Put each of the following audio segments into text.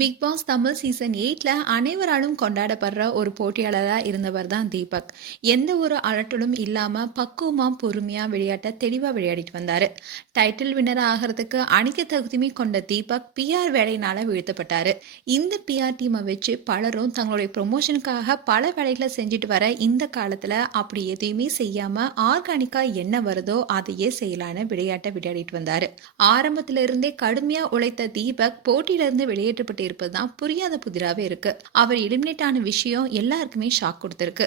Big pass Tamil season 8ல அனைவராலும் கொண்டாடப்படுற ஒரு போட்டியாளரா இருந்தவர் தான் தீபக். எந்த ஒரு அலட்டலும் இல்லாம பக்குவமா பொறுமையா விளையாட்ட தெளிவா விளையாடிட்டு வந்தாரு. டைட்டில் வின்னர் ஆகிறதுக்கு அனைத்து தகுதியுமே கொண்ட தீபக் பிஆர் வேலையினால வீழ்த்தப்பட்டாரு. இந்த பிஆர் டீமை வச்சு பலரும் தங்களுடைய ப்ரொமோஷனுக்காக பல வேலைகளை செஞ்சுட்டு வர இந்த காலத்துல அப்படி எதையுமே செய்யாம ஆர்கானிக்கா என்ன வருதோ அதையே செய்யலான்னு விளையாட்டை விளையாடிட்டு வந்தாரு. ஆரம்பத்துல இருந்தே கடுமையா உழைத்த தீபக் போட்டியிலிருந்து வெளியேற்றப்பட்டு இருப்பதுதான் புரியாத புதிராவே இருக்கு. அவர் எலிமினேட் ஆன விஷயம் எல்லாருக்குமே ஷாக் கொடுத்திருக்கு.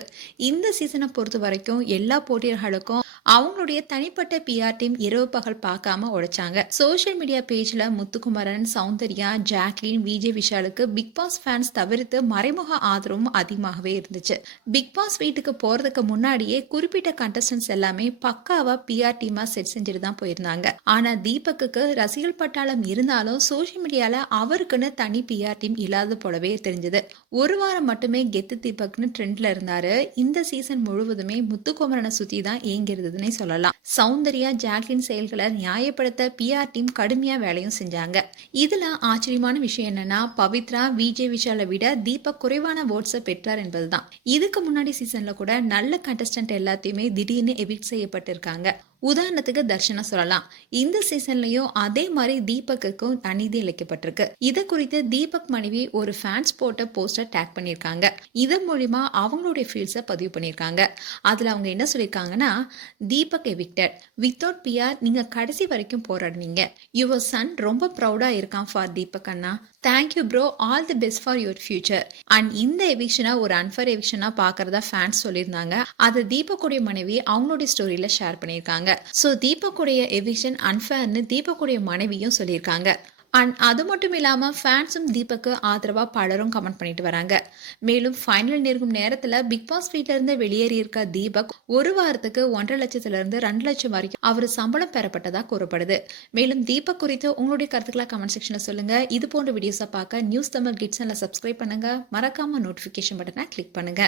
இந்த சீசனை பொறுத்த வரைக்கும் எல்லா போட்டியாளர்களுக்கும் அவங்களுடைய தனிப்பட்ட பிஆர் டீம் இரவு பகல் பார்க்காம உழைச்சாங்க. சோசியல் மீடியா பேஜ்ல முத்துக்குமரன், சௌந்தர்யா, ஜாக்லின், விஜய் விஷாலுக்கு பிக் பாஸ் ஃபேன்ஸ் தவிர்த்து மறைமுக ஆதரவும் அதிகமாகவே இருந்துச்சு. பிக் பாஸ் வீட்டுக்கு போறதுக்கு முன்னாடியே குறிப்பிட்ட கண்டஸ்டன்ஸ் எல்லாமே பக்காவா பிஆர் டீமா செட் செஞ்சுட்டு தான் போயிருந்தாங்க. ஆனா தீபக்கு ரசிகர்கள் பட்டாளம் இருந்தாலும் சோசியல் மீடியால அவருக்குன்னு தனி பிஆர் டீம் இல்லாத போலவே தெரிஞ்சது. ஒரு வாரம் மட்டுமே கெத்து தீபக்னு ட்ரெண்ட்ல இருந்தாரு. இந்த சீசன் முழுவதுமே முத்துக்குமரனை சுத்தி தான் இயங்கிருந்ததுன்னே சொல்லலாம். சௌந்தர்யா, ஜாக்லின் செயல்களை நியாயப்படுத்த பிஆர் டீம் கடுமையா வேலையும் செஞ்சாங்க. இதுல ஆச்சரியமான விஷயம் என்னன்னா, பவித்ரா, விஜய் விஷாலை விட தீபக் குறைவான ஓட்ஸை பெற்றார் என்பதுதான். இதுக்கு முன்னாடி சீசன்ல கூட நல்ல கண்டஸ்டன்ட் எல்லாத்தையுமே திடீர்னு எவிக்ட் செய்யப்பட்டிருக்காங்க. உதாரணத்துக்கு தர்ஷனா சொல்லலாம். இந்த சீசன்லயும் அதே மாதிரி தீபக்குக்கும் அநீதி இழைக்கப்பட்டிருக்கு. இதை குறித்து தீபக் மனைவி ஒரு ஃபேன்ஸ் போட்ட போஸ்டர் டேக் பண்ணியிருக்காங்க. இதன் மூலியமா அவங்களுடைய ஃபீல்ஸை பதிவு பண்ணியிருக்காங்க. அதுல அவங்க என்ன சொல்லியிருக்காங்கன்னா, தீபக் எவிக்டட் வித்தவுட் பிஆர், நீங்க கடைசி வரைக்கும் போராடுவீங்க. யுவர் சன் ரொம்ப ப்ரௌடா இருக்கான் for Deepak Anna. Thank you bro, all the best for your future. And இந்த எவிக்ஷனை ஒரு அன்ஃபேர் எவிக்ஷனா பாக்குறதா ஃபேன்ஸ் சொல்லியிருந்தாங்க. அதை தீபக்குடைய மனைவி அவங்களுடைய ஸ்டோரியில ஷேர் பண்ணியிருக்காங்க. ஸோ தீபக்குடைய எவிக்ஷன் அன்ஃபேர்னு தீபக்குடைய மனைவியும் சொல்லியிருக்காங்க. அண்ட் அது மட்டும் இல்லாம ஃபேன்ஸும் தீபக்கு ஆதரவா பலரும் கமெண்ட் பண்ணிட்டு வராங்க. மேலும் ஃபைனல் நெருங்கும் நேரத்துல பிக் பாஸ் வீட்ல இருந்து வெளியேறி இருக்க தீபக் ஒரு வாரத்துக்கு 1.5 லட்சத்துல இருந்து 2 லட்சம் வரைக்கும் அவர் சம்பளம் பெறப்பட்டதா கூறப்படுது. மேலும் தீபக் குறித்து உங்களுடைய கருத்துக்களை கமெண்ட் செக்ஷன்ல சொல்லுங்க. இது போன்ற வீடியோஸை பார்க்க நியூஸ் தமிழ் கிட்ஸ் சேனலை சப்ஸ்கிரைப் பண்ணுங்க. மறக்காம நோட்டிபிகேஷன் பட்டனை கிளிக் பண்ணுங்க.